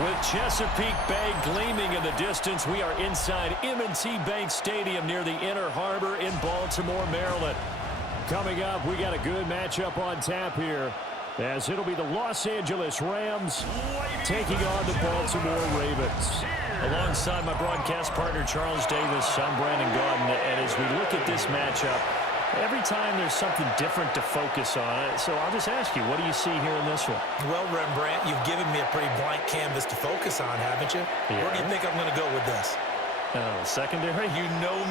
With Chesapeake Bay gleaming in the distance, we are inside M&T Bank Stadium near the Inner Harbor in Baltimore, Maryland. Coming up, we got a good matchup on tap here, as it'll be the Los Angeles Rams taking on the Baltimore Ravens. Alongside my broadcast partner, Charles Davis, I'm Brandon Gaudin, and as we look at this matchup, every time there's something different to focus on. So I'll just ask you, what do you see here in this one? Well, Rembrandt, you've given me a pretty blank canvas to focus on, haven't you? Yeah. Where do you think I'm going to go with this? Secondary? You know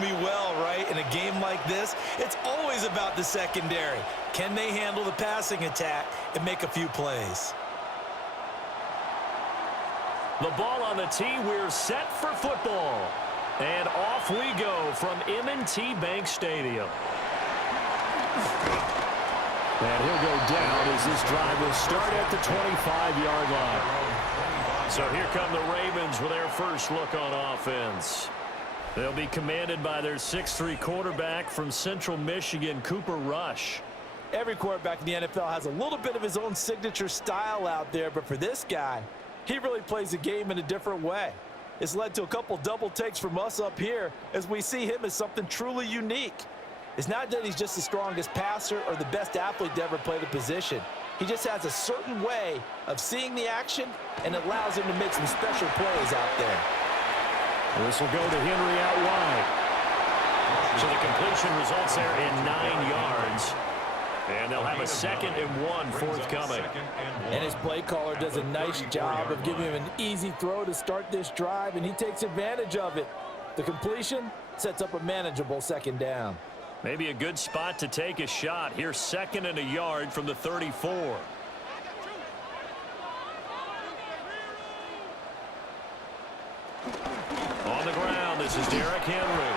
me well, right? In a game like this, it's always about the secondary. Can they handle the passing attack and make a few plays? The ball on the tee, we're set for football. And off we go from M&T Bank Stadium. And he'll go down as this drive will start at the 25-yard line. So here come the Ravens with their first look on offense. They'll be commanded by their 6'3" quarterback from Central Michigan, Cooper Rush. Every quarterback in the NFL has a little bit of his own signature style out there, but for this guy, he really plays the game in a different way. It's led to a couple double takes from us up here as we see him as something truly unique. It's not that he's just the strongest passer or the best athlete to ever play the position. He just has a certain way of seeing the action, and it allows him to make some special plays out there. This will go to Henry out wide. So the completion results there in 9 yards. And they'll have a 2nd and 1 forthcoming. And his play caller does a nice job of giving him an easy throw to start this drive, and he takes advantage of it. The completion sets up a manageable 2nd down. Maybe a good spot to take a shot. Here's 2nd and a yard from the 34. On the ground, this is Derrick Henry.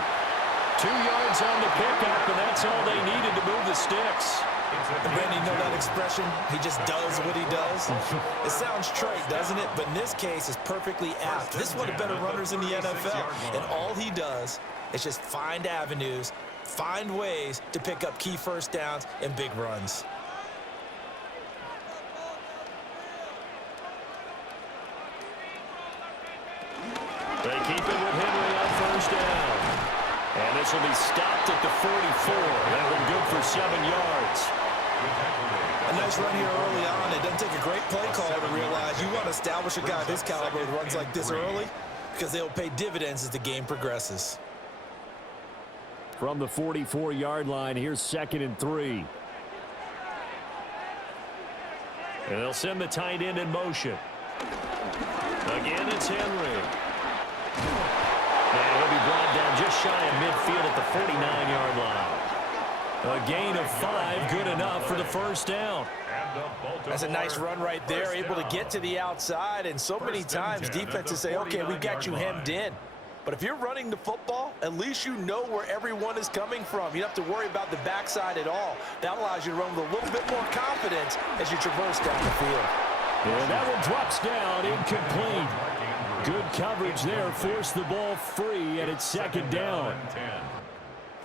2 yards on the pickup, and that's all they needed to move the sticks. And Randy, you know that expression? He just does what he does. It sounds trite, doesn't it? But in this case, it's perfectly apt. This is one of the better runners in the NFL. And all he does is just find avenues, find ways to pick up key first downs and big runs. They keep it with Henry on first down. And this will be stopped at the 44. That one good for 7 yards. A nice run here early on. It doesn't take a great play caller to realize you want to establish a guy this caliber with runs like this early, because they'll pay dividends as the game progresses. From the 44-yard line, here's 2nd and 3. And they'll send the tight end in motion. Again, it's Henry. And he'll be brought down just shy of midfield at the 49-yard line. A gain of 5, good enough for the first down. That's a nice run right there, able to get to the outside, and so many times defenses say, okay, we got you hemmed in. But if you're running the football, at least you know where everyone is coming from. You don't have to worry about the backside at all. That allows you to run with a little bit more confidence as you traverse down the field. And that one drops down, incomplete. Good coverage there, forced the ball free, and it's 2nd down.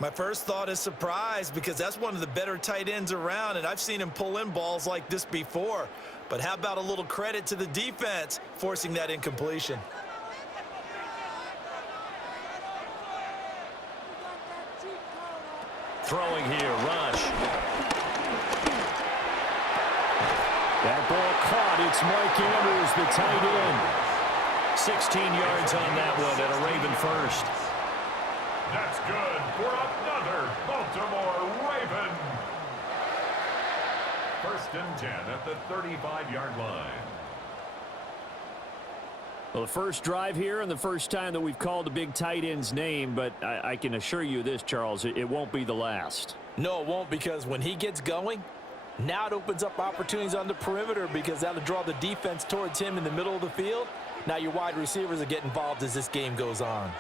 My first thought is surprise, because that's one of the better tight ends around, and I've seen him pull in balls like this before. But how about a little credit to the defense forcing that incompletion? Throwing here, Rush. That ball caught. It's Mike Andrews, the tight end. 16 yards on that one, and a Raven first. That's good for another Baltimore Raven. 1st and 10 at the 35-yard line. Well, the first drive here and the first time that we've called the big tight end's name, but I can assure you this, Charles, it won't be the last. No, it won't, because when he gets going, now it opens up opportunities on the perimeter, because that'll draw the defense towards him in the middle of the field. Now your wide receivers will get involved as this game goes on.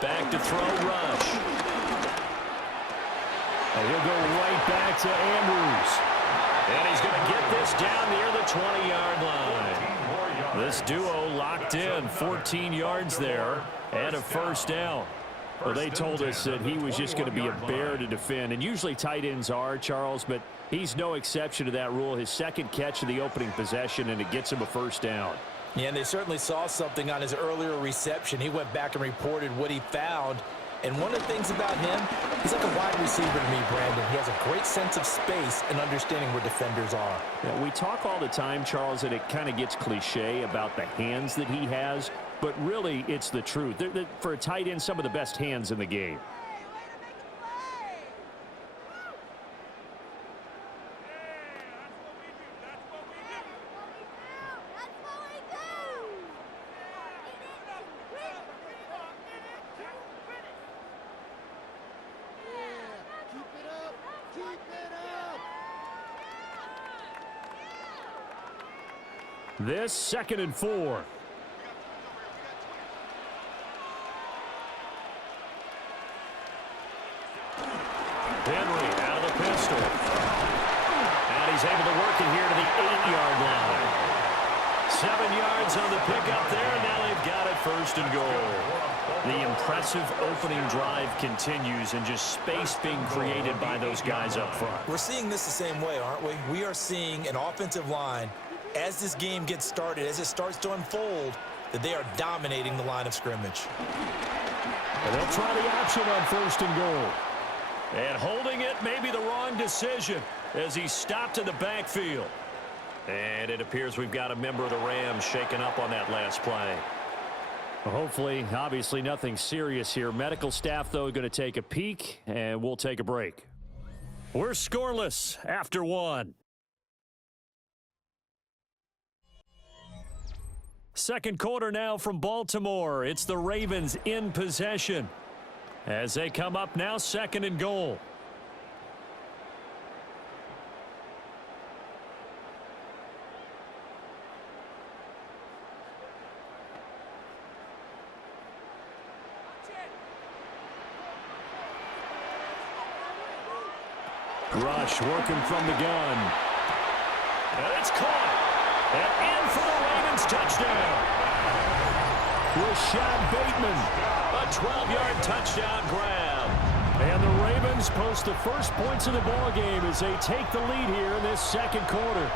Back to throw, Rush. And he'll go right back to Andrews. And he's going to get this down near the 20-yard line. This duo locked in, 14 yards there, and a first down. Well, they told us that he was just going to be a bear to defend, and usually tight ends are, Charles, but he's no exception to that rule. His second catch of the opening possession, and it gets him a first down. Yeah, and they certainly saw something on his earlier reception. He went back and reported what he found. And one of the things about him, he's like a wide receiver to me, Brandon. He has a great sense of space and understanding where defenders are. Yeah, we talk all the time, Charles, that it kind of gets cliche about the hands that he has, but really it's the truth. They're, for a tight end, some of the best hands in the game. This 2nd and 4. Henry out of the pistol. And he's able to work it here to the 8-yard line. 7 yards on the pickup there, and now they've got it 1st and goal. The impressive opening drive continues, and just space being created by those guys up front. We're seeing this the same way, aren't we? We are seeing an offensive line, as this game gets started, as it starts to unfold, that they are dominating the line of scrimmage. And they'll try the option on 1st and goal. And holding it may be the wrong decision as he stopped in the backfield. And it appears we've got a member of the Rams shaken up on that last play. Well, hopefully, obviously nothing serious here. Medical staff, though, going to take a peek, and we'll take a break. We're scoreless after 1. Second quarter now from Baltimore. It's the Ravens in possession as they come up now 2nd and goal. Rush working from the gun. And it's caught. And in for the Ravens touchdown. Rashad Bateman, a 12-yard touchdown grab. And the Ravens post the first points of the ball game as they take the lead here in this 2nd quarter.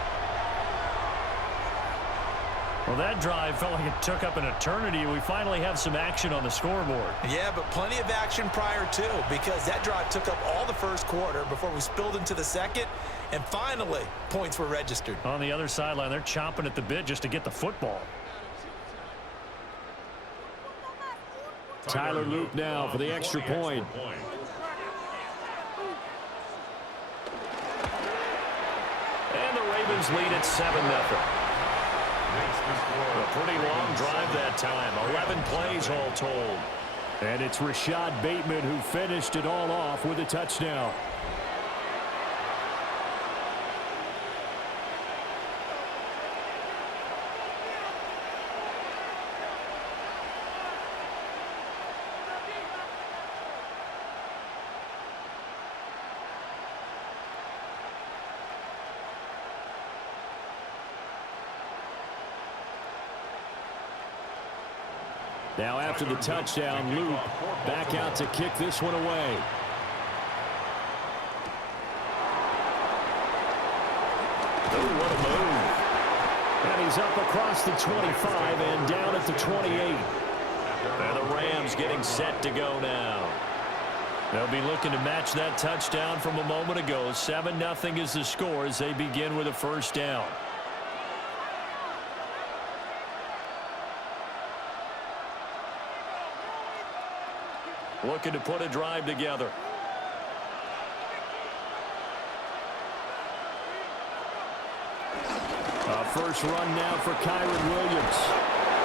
Well, that drive felt like it took up an eternity. We finally have some action on the scoreboard. Yeah, but plenty of action prior to, because that drive took up all the 1st quarter before we spilled into the 2nd, and finally, points were registered. On the other sideline, they're chomping at the bit just to get the football. Tyler Loop now for the extra point. And the Ravens lead at 7-0. A pretty long drive that time. 11 plays all told. And it's Rashad Bateman who finished it all off with a touchdown. Now after the touchdown, Luke back out to kick this one away. Oh, what a move. And he's up across the 25 and down at the 28. And the Rams getting set to go now. They'll be looking to match that touchdown from a moment ago. 7-0 is the score as they begin with a first down. Looking to put a drive together. First run now for Kyron Williams.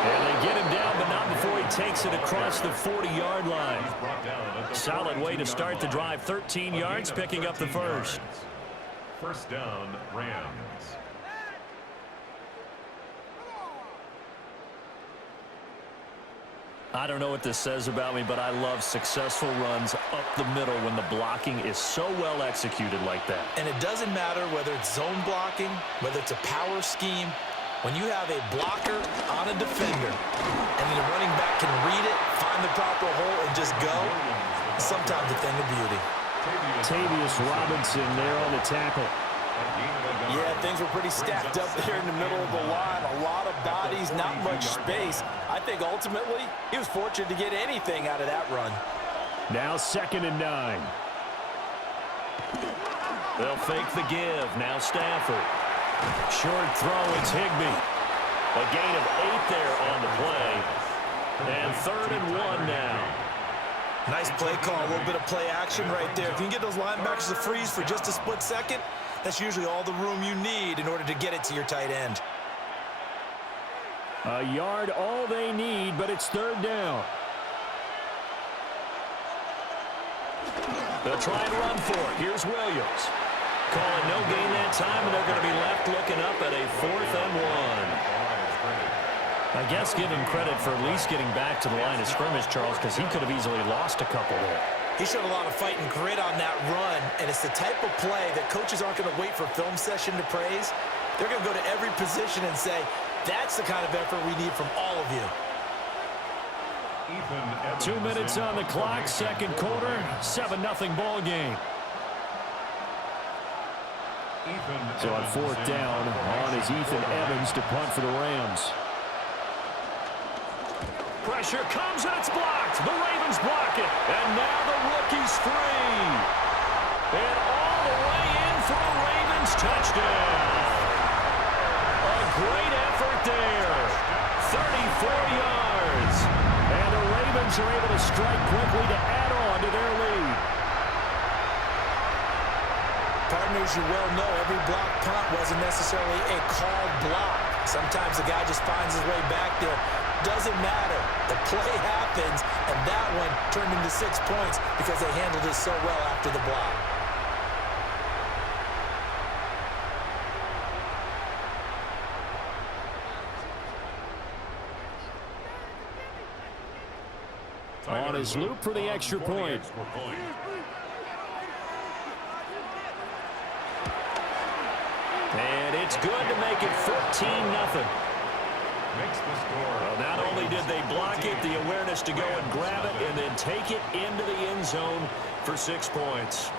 And they get him down, but not before he takes it across the 40-yard line. Solid way to start the drive. 13 yards, picking up the first. First down, Rams. I don't know what this says about me, but I love successful runs up the middle when the blocking is so well executed like that. And it doesn't matter whether it's zone blocking, whether it's a power scheme, When you have a blocker on a defender and then the running back can read it, find the proper hole, and just go, sometimes a thing of beauty. Tavius Robinson there on the tackle. Yeah, things were pretty stacked up there in the middle of the line. A lot of bodies, not much space. I think ultimately he was fortunate to get anything out of that run. Now 2nd and 9. They'll fake the give. Now Stafford. Short throw, it's Higbee. A gain of 8 there on the play. And 3rd and 1 now. Nice play call, a little bit of play action right there. If you can get those linebackers to freeze for just a split second, that's usually all the room you need in order to get it to your tight end. A yard all they need, but it's 3rd down. They'll try and run for it. Here's Williams. Calling no gain that time, and they're going to be left looking up at a 4th and 1. I guess give him credit for at least getting back to the line of scrimmage, Charles, because he could have easily lost a couple there. He showed a lot of fight and grit on that run, and it's the type of play that coaches aren't going to wait for film session to praise. They're going to go to every position and say, that's the kind of effort we need from all of you. 2 minutes on the clock, 2nd quarter, 7-0 ball game. So on 4th down, on is Ethan Evans to punt for the Rams. Pressure comes and it's blocked. The Ravens block it. And now the rookie's free. And all the way in for a Ravens touchdown. A great effort there. 34 yards. And the Ravens are able to strike quickly to add on to their lead. Partners, you well know every block punt wasn't necessarily a called block. Sometimes the guy just finds his way back there. Doesn't matter. The play happens, and that one turned into 6 points because they handled it so well after the block. On his loop for the extra point. And it's good to make it 14-0. Well, not only did they block it, the awareness to go and grab it and then take it into the end zone for 6 points.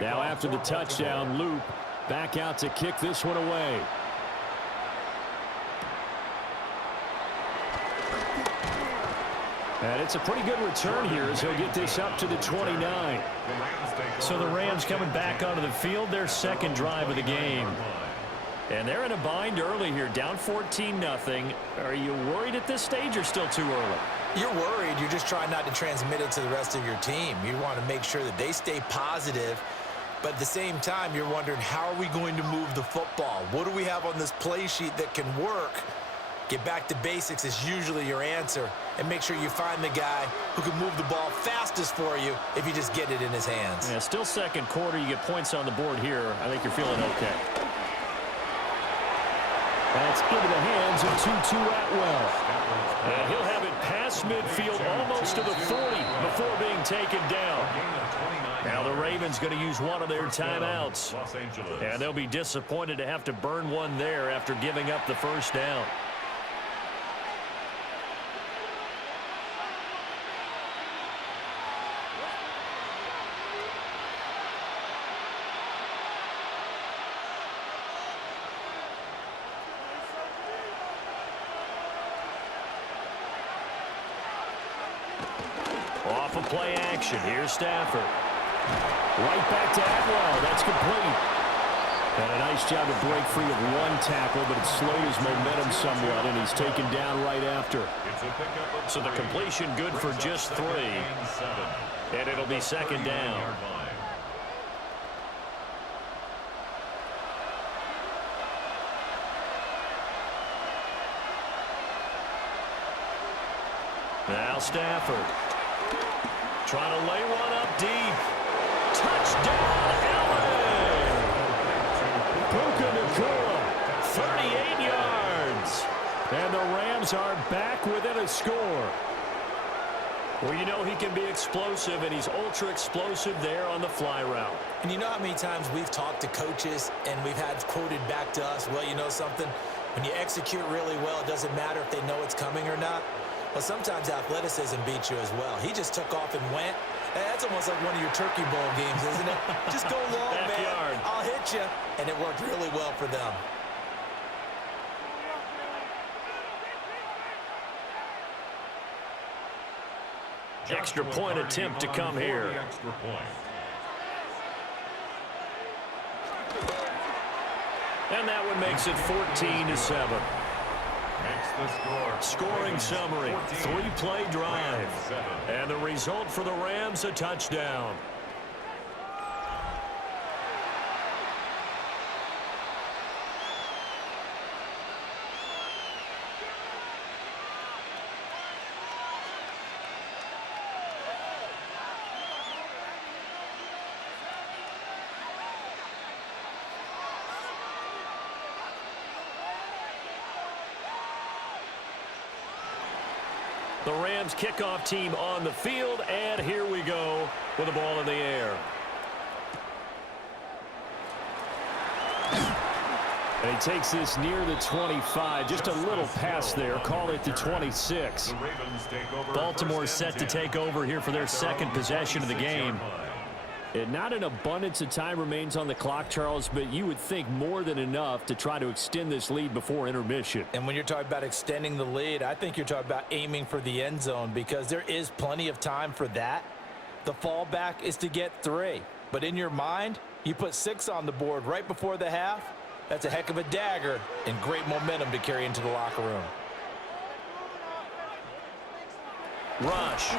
Now after the touchdown, Loop back out to kick this one away. And it's a pretty good return here as he'll get this up to the 29. So the Rams coming back onto the field, their 2nd drive of the game. And they're in a bind early here, down 14-0. Are you worried at this stage or still too early? You're worried. You're just trying not to transmit it to the rest of your team. You want to make sure that they stay positive. But at the same time, you're wondering, how are we going to move the football? What do we have on this play sheet that can work? Get back to basics is usually your answer. And make sure you find the guy who can move the ball fastest for you if you just get it in his hands. Yeah, still 2nd quarter. You get points on the board here. I think you're feeling okay. That's into the hands of Tutu Atwell. And he'll have it past midfield almost to the 40 before being taken down. Now the Ravens going to use one of their timeouts. And they'll be disappointed to have to burn one there after giving up the 1st down. Off of play action. Here's Stafford. Right back to Atwell. That's complete. And a nice job to break free of one tackle, but it slowed his momentum somewhat, and he's taken down right after. So the completion good for just 3. And it'll be 2nd down. Now Stafford. Trying to lay one up deep. And the Rams are back within a score. Well, you know he can be explosive, and he's ultra-explosive there on the fly route. And you know how many times we've talked to coaches and we've had quoted back to us, well, you know something? When you execute really well, it doesn't matter if they know it's coming or not. Well, sometimes athleticism beats you as well. He just took off and went. That's almost like one of your Turkey Bowl games, isn't it? Just go long, man. I'll hit you. And it worked really well for them. Extra point attempt to come here. Extra point. And that one makes it 14-7. Scoring summary, 3-play drive. And the result for the Rams, a touchdown. The Rams kickoff team on the field, and here we go with the ball in the air. And he takes this near the 25, just a little pass there, call it the 26. Baltimore set to take over here for their second possession of the game. And not an abundance of time remains on the clock, Charles, but you would think more than enough to try to extend this lead before intermission. And when you're talking about extending the lead, I think you're talking about aiming for the end zone because there is plenty of time for that. The fallback is to get 3. But in your mind, you put 6 on the board right before the half. That's a heck of a dagger and great momentum to carry into the locker room. Rush.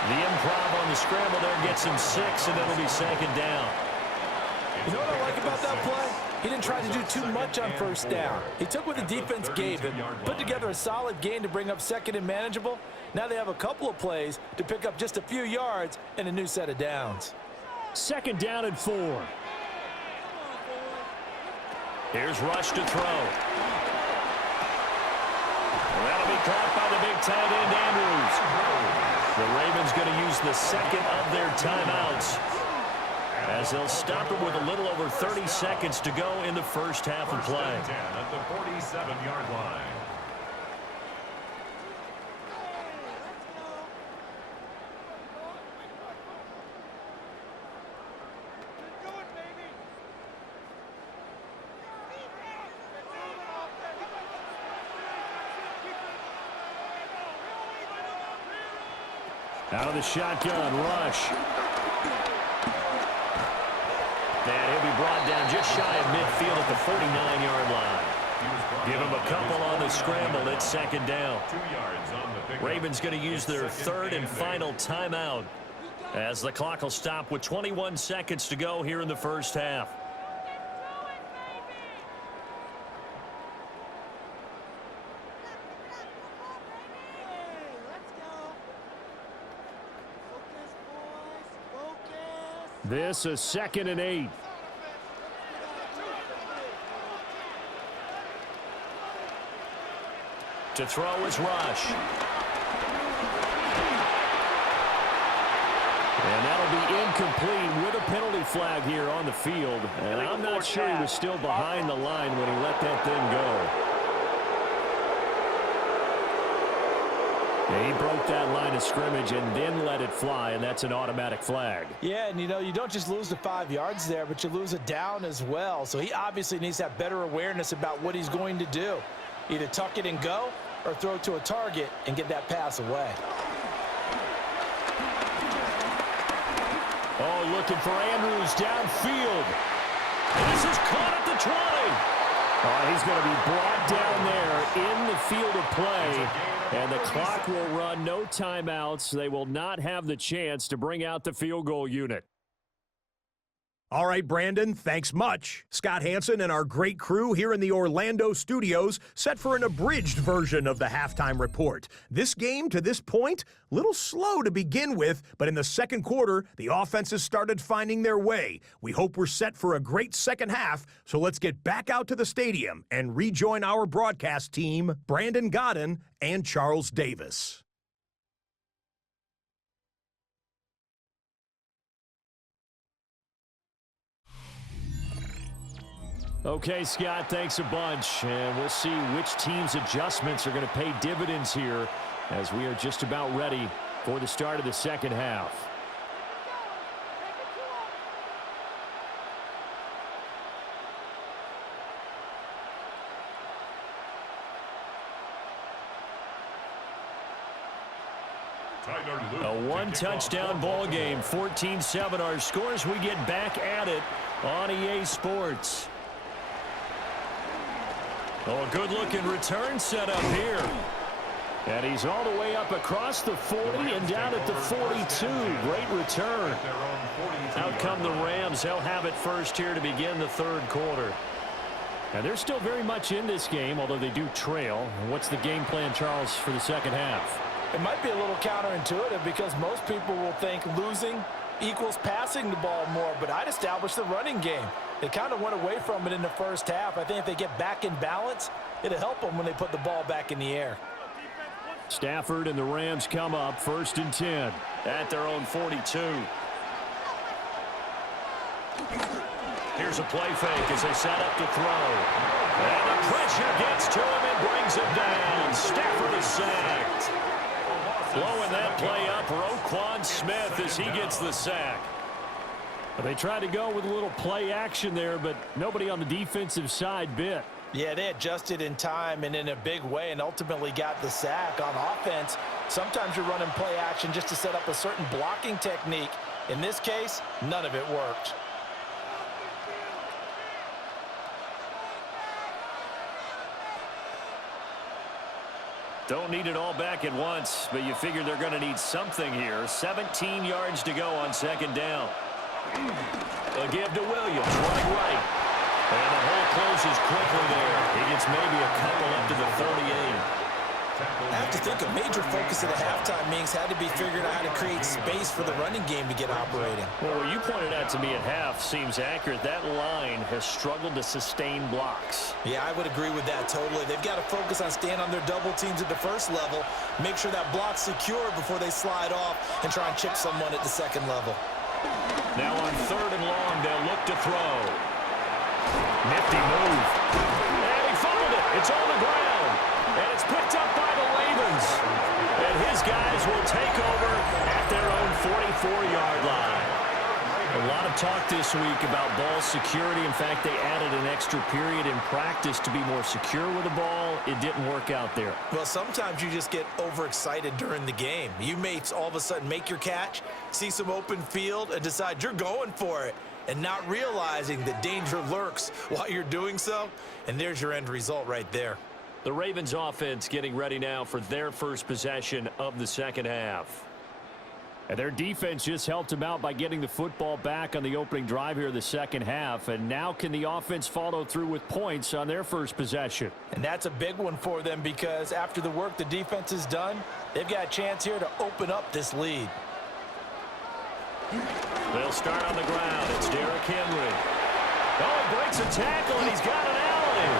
The improv on the scramble there gets him 6, and it'll be second down. You know what I like about that play? He didn't try to do too much on first down. He took what the defense gave him, put together a solid gain to bring up second and manageable. Now they have a couple of plays to pick up just a few yards and a new set of downs. Second down and 4. Here's Rush to throw. That'll be caught by the big tight end, Andrews. The Ravens going to use the second of their timeouts as they'll stop it with a little over 30 seconds to go in the first half of play. At the 47-yard line. Out of the shotgun, Rush. And he'll be brought down just shy of midfield at the 49-yard line. Give him a couple on the scramble. It's second down. 2 yards on the pickup. Ravens going to use their third and final timeout as the clock will stop with 21 seconds to go here in the first half. This is 2nd and 8. To throw is Rush. And that'll be incomplete with a penalty flag here on the field. And I'm not sure he was still behind the line when he let that thing go. He broke that line of scrimmage and then let it fly, and that's an automatic flag. Yeah, and you know, you don't just lose the 5 yards there, but you lose a down as well. So he obviously needs to have better awareness about what he's going to do. Either tuck it and go or throw to a target and get that pass away. Oh, looking for Andrews downfield. This is caught at the 20. Oh, he's going to be brought down there in the field of play. And the clock will run, no timeouts. They will not have the chance to bring out the field goal unit. All right, Brandon, thanks much. Scott Hansen and our great crew here in the Orlando studios set for an abridged version of the halftime report. This game, to this point, a little slow to begin with, but in the second quarter, the offenses started finding their way. We hope we're set for a great second half, so let's get back out to the stadium and rejoin our broadcast team, Brandon Godden and Charles Davis. Okay, Scott, thanks a bunch. And we'll see which team's adjustments are going to pay dividends here as we are just about ready for the start of the second half. A one-touchdown ball game, 14-7 our scores. We get back at it on EA Sports. Oh, a good-looking return set up here. And he's all the way up across the 40 and down at the 42. Great return. Out come the Rams. They'll have it first here to begin the third quarter. And they're still very much in this game, although they do trail. What's the game plan, Charles, for the second half? It might be a little counterintuitive because most people will think losing equals passing the ball more, but I'd establish the running game. They kind of went away from it in the first half. I think if they get back in balance, it'll help them when they put the ball back in the air. Stafford and the Rams come up 1st and 10 at their own 42. Here's a play fake as they set up to throw. And the pressure gets to him and brings him down. Stafford is sacked. Blowing that play up, Roquan Smith as he gets the sack. They tried to go with a little play action there, but nobody on the defensive side bit. Yeah, they adjusted in time and in a big way and ultimately got the sack. On offense, sometimes you're running play action just to set up a certain blocking technique. In this case, none of it worked. Don't need it all back at once, but you figure they're going to need something here. 17 yards to go on second down. A give to Williams, running right. And the hole closes quickly there. He gets maybe a couple up to the 38. I have to think a major focus of the halftime meetings had to be figuring out how to create space for the running game to get operating. Well, what you pointed out to me at half seems accurate. That line has struggled to sustain blocks. Yeah, I would agree with that totally. They've got to focus on staying on their double teams at the first level, make sure that block's secure before they slide off and try and chip someone at the second level. Now on 3rd and long, they'll look to throw. Nifty move. And he fumbled it. It's on the ground. And it's picked up by the Ravens. And his guys will take over at their own 44-yard line. A lot of talk this week about ball security. In fact, they added an extra period in practice to be more secure with the ball. It didn't work out there. Well, sometimes you just get overexcited during the game. You may all of a sudden make your catch, see some open field, and decide you're going for it, and not realizing that danger lurks while you're doing so. And there's your end result right there. The Ravens offense getting ready now for their first possession of the second half. And their defense just helped them out by getting the football back on the opening drive here in the second half. And now can the offense follow through with points on their first possession? And that's a big one for them because after the work the defense has done, they've got a chance here to open up this lead. They'll start on the ground. It's Derrick Henry. Oh, he breaks a tackle, and he's got an alley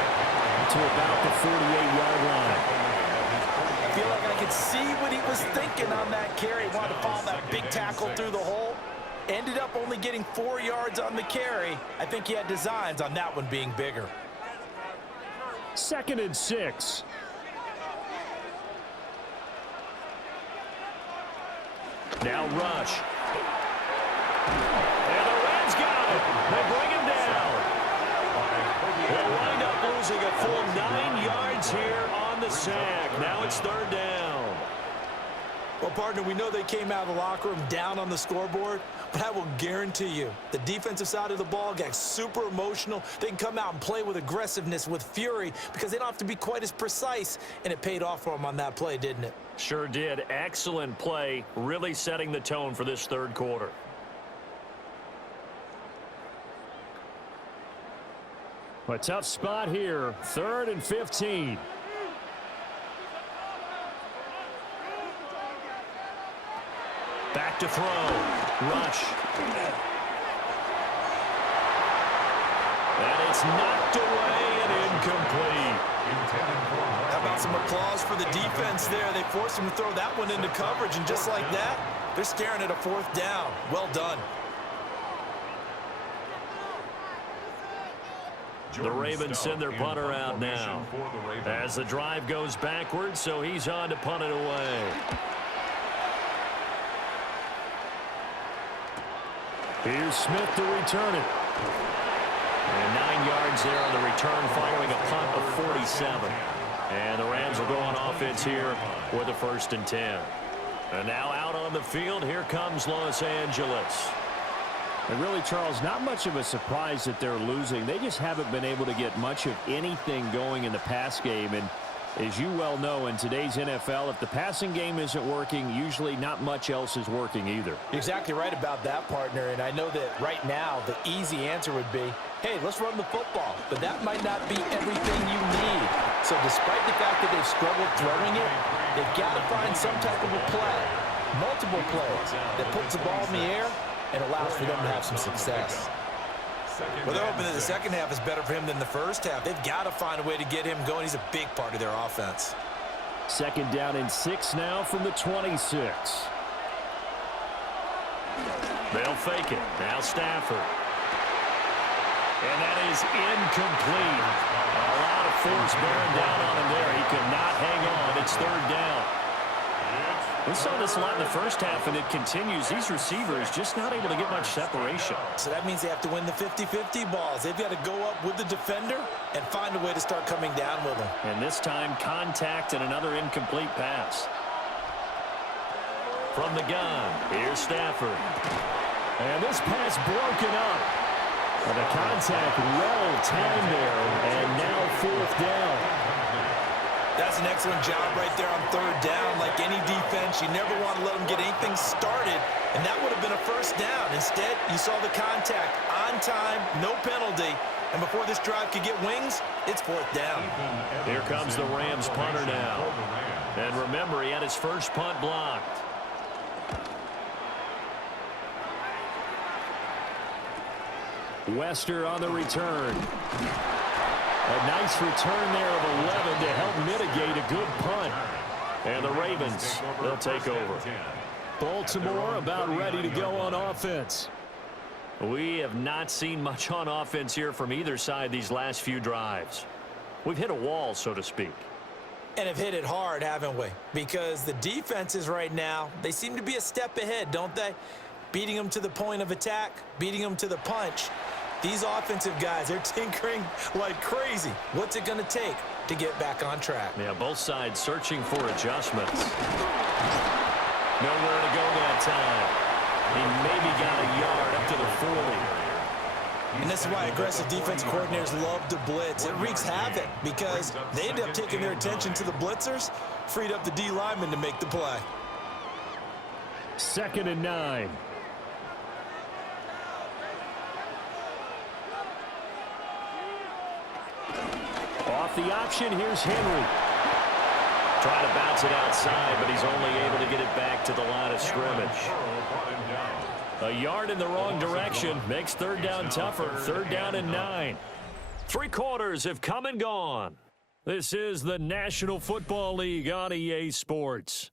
to about the 48-yard line. I feel like I could see what he was thinking on that carry. He wanted to follow that big tackle through the hole. Ended up only getting 4 yards on the carry. I think he had designs on that one being bigger. 2nd and 6. Now rush. And the Rams got it. They bring him down. They'll wind up losing a full 9 yards here on the sack. Now it's 3rd down. Well, partner, we know they came out of the locker room down on the scoreboard, but I will guarantee you the defensive side of the ball got super emotional. They can come out and play with aggressiveness, with fury, because they don't have to be quite as precise, and it paid off for them on that play, didn't it? Sure did. Excellent play, really setting the tone for this third quarter. A tough spot here. 3rd and 15. Back to throw. Rush. And it's knocked away and incomplete. How about some applause for the defense there? They forced him to throw that one into coverage, and just like that, they're staring at a 4th down. Well done. The Ravens send their punter out now as the drive goes backwards, so he's on to punt it away. Here's Smith to return it. And 9 yards there on the return, following a punt of 47. And the Rams will go on offense here with a 1st and 10. And now out on the field, here comes Los Angeles. And really, Charles, not much of a surprise that they're losing. They just haven't been able to get much of anything going in the pass game. And as you well know, in today's NFL, if the passing game isn't working, usually not much else is working either. You're exactly right about that, partner. And I know that right now the easy answer would be, hey, let's run the football. But that might not be everything you need. So despite the fact that they've struggled throwing it, they've got to find some type of a play, multiple plays, that puts the ball in the air and allows for them to have some success. Well, they're hoping that the second half is better for him than the first half. They've got to find a way to get him going. He's a big part of their offense. 2nd down and 6 now from the 26. They'll fake it. Now Stafford. And that is incomplete. A lot of force bearing down on him there. He could not hang on. It's 3rd down. We saw this a lot in the first half, and it continues. These receivers just not able to get much separation. So that means they have to win the 50-50 balls. They've got to go up with the defender and find a way to start coming down with him. And this time, contact and another incomplete pass. From the gun, here's Stafford. And this pass broken up. And the contact well timed there, and now 4th down. That's an excellent job right there on 3rd down. Like any defense, you never want to let them get anything started, and that would have been a 1st down. Instead, you saw the contact on time, no penalty, and before this drive could get wings, it's 4th down. Here comes the Rams punter now. And remember, he had his first punt blocked. Wester on the return. A nice return there of 11 to help mitigate a good punt. And the Ravens, they'll take over. Baltimore about ready to go on offense. We have not seen much on offense here from either side these last few drives. We've hit a wall, so to speak. And have hit it hard, haven't we? Because the defenses right now, they seem to be a step ahead, don't they? Beating them to the point of attack, beating them to the punch. These offensive guys, they're tinkering like crazy. What's it going to take to get back on track? Yeah, both sides searching for adjustments. Nowhere to go that time. He maybe got a yard up to the 40. And this is why aggressive defense coordinators love to blitz. It wreaks havoc because they end up taking their attention to the blitzers, freed up the D lineman to make the play. 2nd and 9. Off the option, here's Henry. Trying to bounce it outside, but he's only able to get it back to the line of scrimmage. A yard in the wrong direction makes 3rd down tougher. 3rd down and 9. 3 quarters have come and gone. This is the National Football League on EA Sports.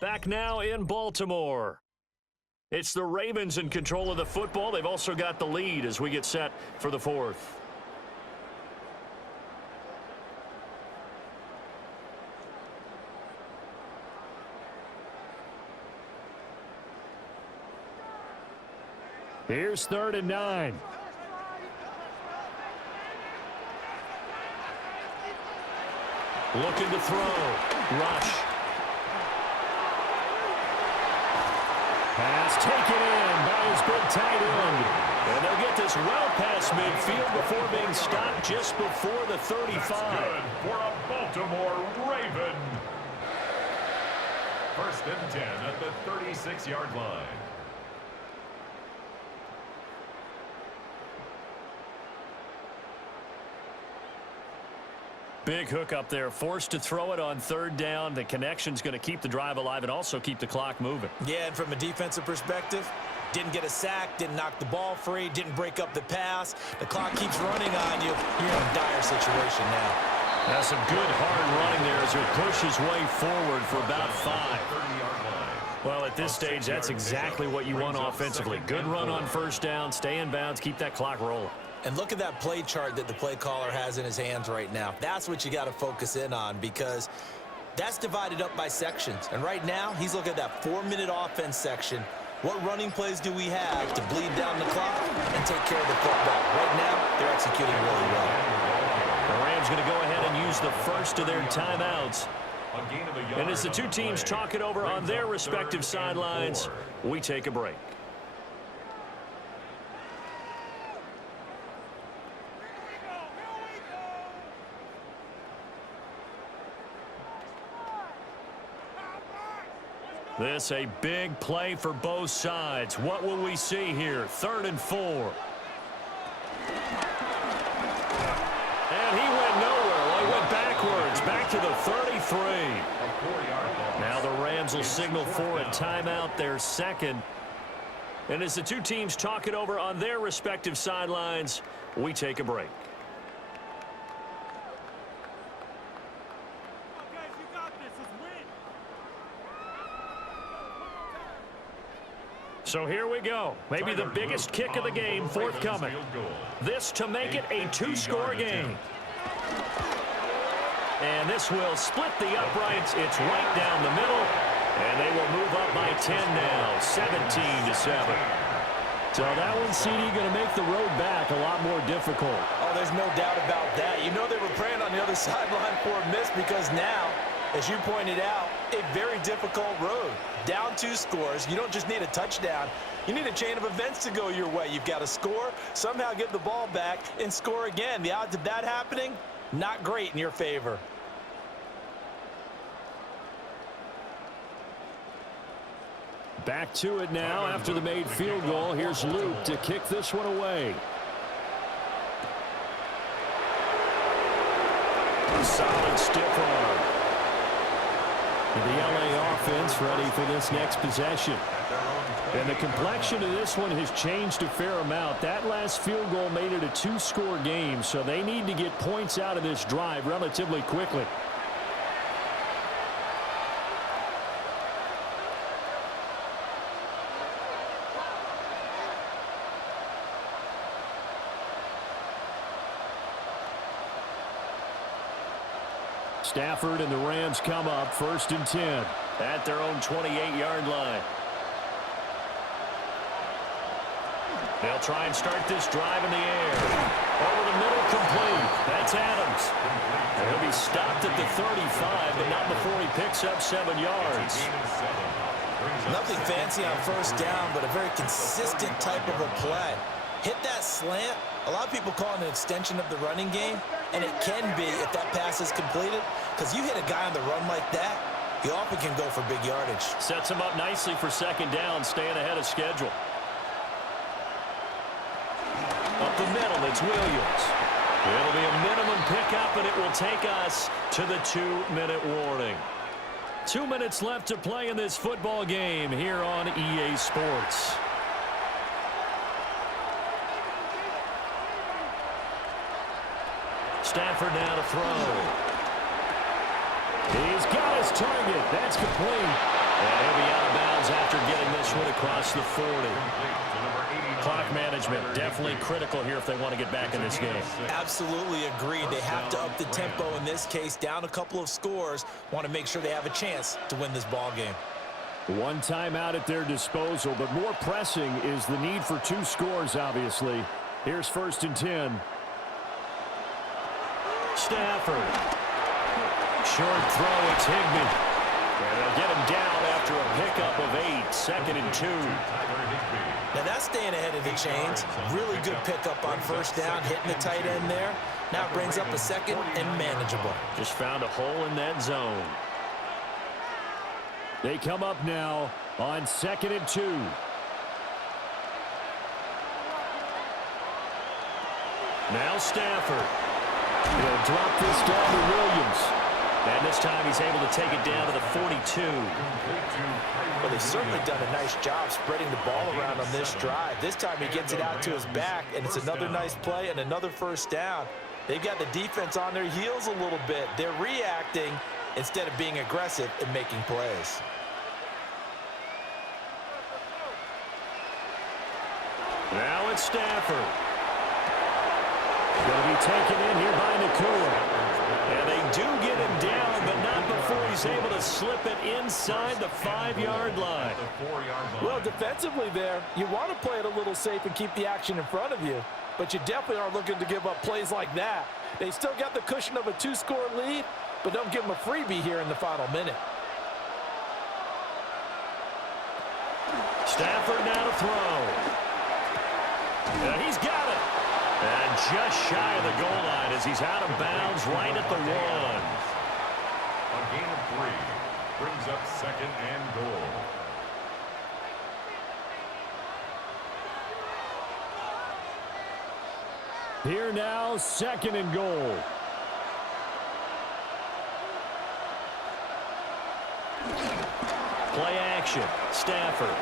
Back now in Baltimore. It's the Ravens in control of the football. They've also got the lead as we get set for the 4th. Here's 3rd and 9. Looking to throw. Rush. Pass taken in by his big tight end. And they'll get this well past midfield before being stopped just before the 35. That's good for a Baltimore Raven. First and 10 at the 36-yard line. Big hook up there, forced to throw it on third down. The connection's going to keep the drive alive and also keep the clock moving. Yeah, and from a defensive perspective, didn't get a sack, didn't knock the ball free, didn't break up the pass. The clock keeps running on you. You're in a dire situation now. That's some good hard running there as he pushes way forward for about 5. Well, at this stage, that's exactly what you want offensively. Good run on first down, stay in bounds, keep that clock rolling. And look at that play chart that the play caller has in his hands right now. That's what you got to focus in on, because that's divided up by sections. And right now, he's looking at that 4-minute offense section. What running plays do we have to bleed down the clock and take care of the football? Right now, they're executing really well. The Rams going to go ahead and use the first of their timeouts. And as the two teams talk it over on their respective sidelines, we take a break. This a big play for both sides. What will we see here? 3rd and 4. And he went nowhere. Well, he went backwards. Back to the 33. Now the Rams will signal for a timeout, their second. And as the two teams talk it over on their respective sidelines, we take a break. So here we go. Maybe the biggest kick of the game forthcoming. This to make it a 2-score game. And this will split the uprights. It's right down the middle. And they will move up by 10 now, 17-7. So that one, CD, going to make the road back a lot more difficult. Oh, there's no doubt about that. You know they were praying on the other sideline for a miss, because now, as you pointed out, a very difficult road. Down 2 scores. You don't just need a touchdown. You need a chain of events to go your way. You've got to score, somehow get the ball back, and score again. The odds of that happening, not great in your favor. Back to it now after the made field goal. Here's Luke to kick this one away. A solid stiff arm. The LA offense ready for this next possession. And the complexion of this one has changed a fair amount. That last field goal made it a 2-score game, so they need to get points out of this drive relatively quickly. Stafford and the Rams come up 1st and 10 at their own 28-yard line. They'll try and start this drive in the air. Over the middle, complete. That's Adams. And he'll be stopped at the 35, but not before he picks up 7 yards. Nothing fancy on first down, but a very consistent type of a play. Hit that slant. A lot of people call it an extension of the running game, and it can be if that pass is completed, because you hit a guy on the run like that, he often can go for big yardage. Sets him up nicely for 2nd down, staying ahead of schedule. Up the middle, it's Williams. It'll be a minimum pickup, and it will take us to the 2-minute warning. 2 minutes left to play in this football game here on EA Sports. Stafford now to throw. He's got his target. That's complete. And he'll be out of bounds after getting this one across the 40. Clock management definitely critical here if they want to get back in this game. Absolutely agreed. They have to up the tempo in this case. Down a couple of scores. Want to make sure they have a chance to win this ball game. One timeout at their disposal, but more pressing is the need for 2 scores, obviously. Here's 1st and 10. Stafford. Short throw, it's Higbee. And they'll get him down after a pickup of 8, 2nd and 2. Now that's staying ahead of the chains. Really good pickup on first down, hitting the tight end there. Now it brings up a 2nd and manageable. Just found a hole in that zone. They come up now on 2nd and 2. Now Stafford. He'll drop this down to Williams. And this time he's able to take it down to the 42. Well, they've certainly done a nice job spreading the ball around on this drive. This time he gets it out to his back, and it's another nice play and another first down. They've got the defense on their heels a little bit. They're reacting instead of being aggressive and making plays. Now it's Stafford. Going to be taken in here by Nakua. And they do get him down, but not before he's able to slip it inside the 5-yard line. Well, defensively there, you want to play it a little safe and keep the action in front of you, but you definitely aren't looking to give up plays like that. They still got the cushion of a 2-score lead, but don't give them a freebie here in the final minute. Stafford now to throw. And he's got it. And just shy of the goal line as he's out of bounds right at the 1. A gain of 3 brings up 2nd and goal. Here now, 2nd and goal. Play action. Stafford.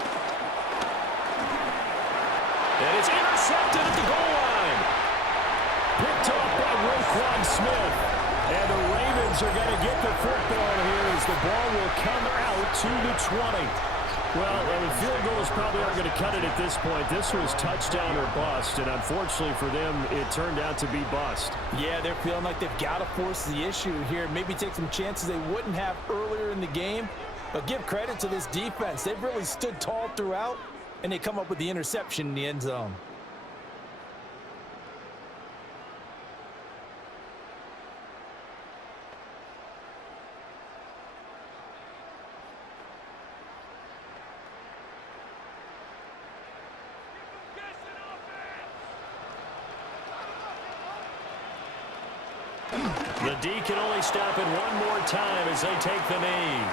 And it's intercepted at the goal line. Picked off by Roquan Smith. And the Ravens are going to get the football here as the ball will come out to the 20. Well, the field goals probably aren't going to cut it at this point. This was touchdown or bust, and unfortunately for them, it turned out to be bust. Yeah, they're feeling like they've got to force the issue here. Maybe take some chances they wouldn't have earlier in the game. But give credit to this defense. They've really stood tall throughout, and they come up with the interception in the end zone. The D can only stop it one more time as they take the knee.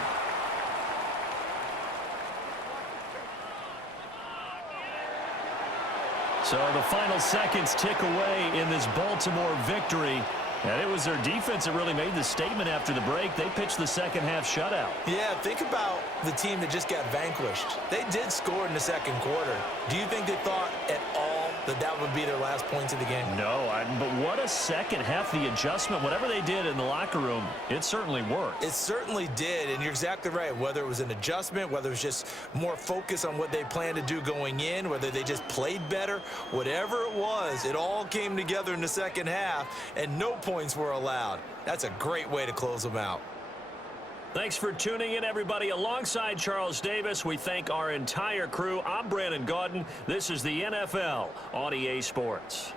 So the final seconds tick away in this Baltimore victory. And it was their defense that really made the statement after the break. They pitched the second half shutout. Yeah, think about the team that just got vanquished. They did score in the second quarter. Do you think they thought at all that that would be their last points of the game? No, but what a second half. The adjustment, whatever they did in the locker room, it certainly worked. It certainly did, and you're exactly right. Whether it was an adjustment, whether it was just more focus on what they planned to do going in, whether they just played better, whatever it was, it all came together in the second half, and no points were allowed. That's a great way to close them out. Thanks for tuning in, everybody. Alongside Charles Davis, we thank our entire crew. I'm Brandon Gaudin. This is the NFL on EA Sports.